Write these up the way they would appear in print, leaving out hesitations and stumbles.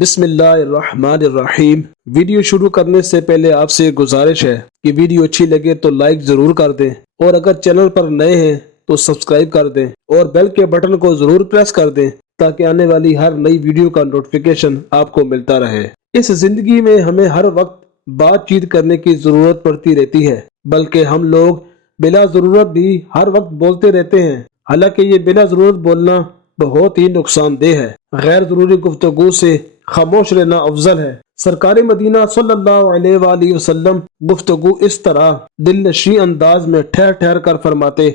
بسم اللہ الرحمن الرحیم۔ ویڈیو شروع کرنے سے پہلے آپ سے گزارش ہے کہ ویڈیو اچھی لگے تو لائک ضرور کر دیں، اور اگر چینل پر نئے ہیں تو سبسکرائب کر دیں اور بیل کے بٹن کو ضرور پریس کر دیں تاکہ آنے والی ہر نئی ویڈیو کا نوٹیفیکیشن آپ کو ملتا رہے۔ اس زندگی میں ہمیں ہر وقت بات چیت کرنے کی ضرورت پڑتی رہتی ہے، بلکہ ہم لوگ بلا ضرورت بھی ہر وقت بولتے رہتے ہیں، حالانکہ یہ بلا ضرورت بولنا بہت ہی نقصان دہ ہے۔ غیر ضروری گفتگو سے خاموش رہنا افضل ہے۔ سرکار مدینہ صلی اللہ علیہ وآلہ وسلم گفتگو اس طرح دل نشیں انداز میں ٹھہر ٹھہر کر فرماتے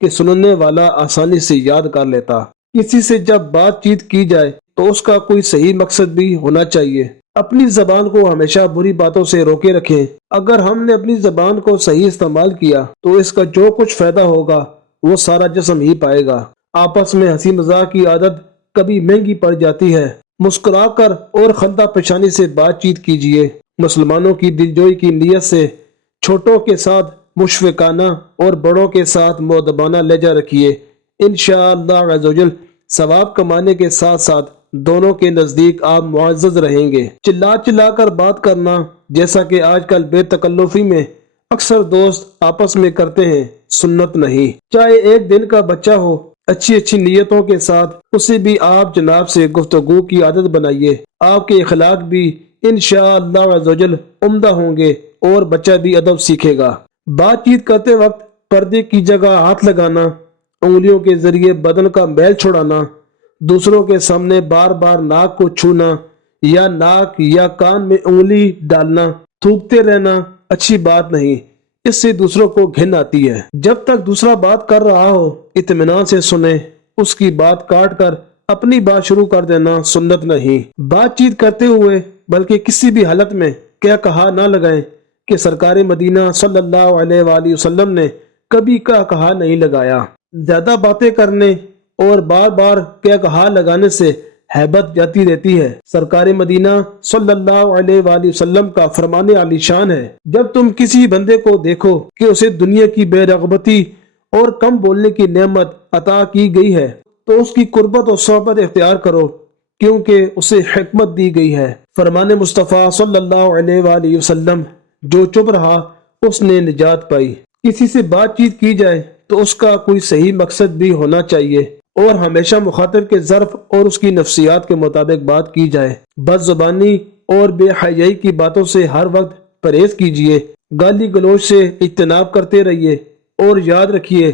کہ سننے والا آسانی سے یاد کر لیتا۔ کسی سے جب بات چیت کی جائے تو اس کا کوئی صحیح مقصد بھی ہونا چاہیے۔ اپنی زبان کو ہمیشہ بری باتوں سے روکے رکھیں۔ اگر ہم نے اپنی زبان کو صحیح استعمال کیا تو اس کا جو کچھ فائدہ ہوگا وہ سارا جسم ہی پائے گا۔ آپس میں ہنسی مذاق کی عادت کبھی مہنگی پڑ جاتی ہے۔ مسکرا کر اور خندہ پیشانی سے بات چیت کیجیے۔ مسلمانوں کی دلجوئی کی نیت سے چھوٹوں کے ساتھ مشفقانہ اور بڑوں کے ساتھ مؤدبانہ لہجہ رکھیے۔ انشاءاللہ عز و جل ثواب کمانے کے ساتھ ساتھ دونوں کے نزدیک آپ معزز رہیں گے۔ چلا چلا کر بات کرنا، جیسا کہ آج کل بے تکلفی میں اکثر دوست آپس میں کرتے ہیں، سنت نہیں۔ چاہے ایک دن کا بچہ ہو، اچھی اچھی نیتوں کے ساتھ اسے بھی آپ جناب سے گفتگو کی عادت بنائیے۔ آپ کے اخلاق بھی انشاءاللہ عز و جل عمدہ ہوں گے اور بچہ بھی ادب سیکھے گا۔ بات چیت کرتے وقت پردے کی جگہ ہاتھ لگانا، انگلیوں کے ذریعے بدن کا میل چھڑانا، دوسروں کے سامنے بار بار ناک کو چھونا یا ناک یا کان میں انگلی ڈالنا، تھوکتے رہنا اچھی بات نہیں، اس سے دوسروں کو گھن آتی ہے۔ جب تک دوسرا بات کر رہا ہو اطمینان سے سنیں، اس کی بات کاٹ کر اپنی بات شروع کر دینا سنت نہیں۔ بات چیت کرتے ہوئے بلکہ کسی بھی حالت میں کیا کہا نہ لگائیں کہ سرکار مدینہ صلی اللہ علیہ وآلہ وسلم نے کبھی کیا کہا نہیں لگایا۔ زیادہ باتیں کرنے اور بار بار کیا کہا لگانے سے ہیبت جاتی رہتی ہے۔ سرکار مدینہ صلی اللہ علیہ وآلہ وسلم کا فرمان عالی شان ہے، جب تم کسی بندے کو دیکھو کہ اسے دنیا کی بے رغبتی اور کم بولنے کی نعمت عطا کی گئی ہے تو اس کی قربت اور صحبت اختیار کرو، کیونکہ اسے حکمت دی گئی ہے۔ فرمان مصطفیٰ صلی اللہ علیہ وآلہ وسلم، جو چپ رہا اس نے نجات پائی۔ کسی سے بات چیت کی جائے تو اس کا کوئی صحیح مقصد بھی ہونا چاہیے اور ہمیشہ مخاطب کے ظرف اور اس کی نفسیات کے مطابق بات کی جائے۔ بد زبانی اور بے حیائی کی باتوں سے ہر وقت پرہیز کیجیے۔ گالی گلوچ سے اجتناب کرتے رہیے اور یاد رکھیے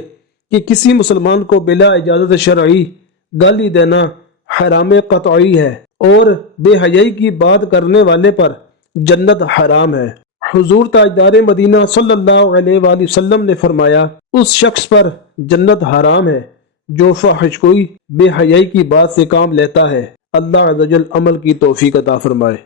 کہ کسی مسلمان کو بلا اجازت شرعی گالی دینا حرام قطعی ہے اور بے حیائی کی بات کرنے والے پر جنت حرام ہے۔ حضور تاجدار مدینہ صلی اللہ علیہ وآلہ وسلم نے فرمایا، اس شخص پر جنت حرام ہے جو فحش گوئی بے حیائی کی بات سے کام لیتا ہے۔ اللہ عز و جل عمل کی توفیق عطا فرمائے۔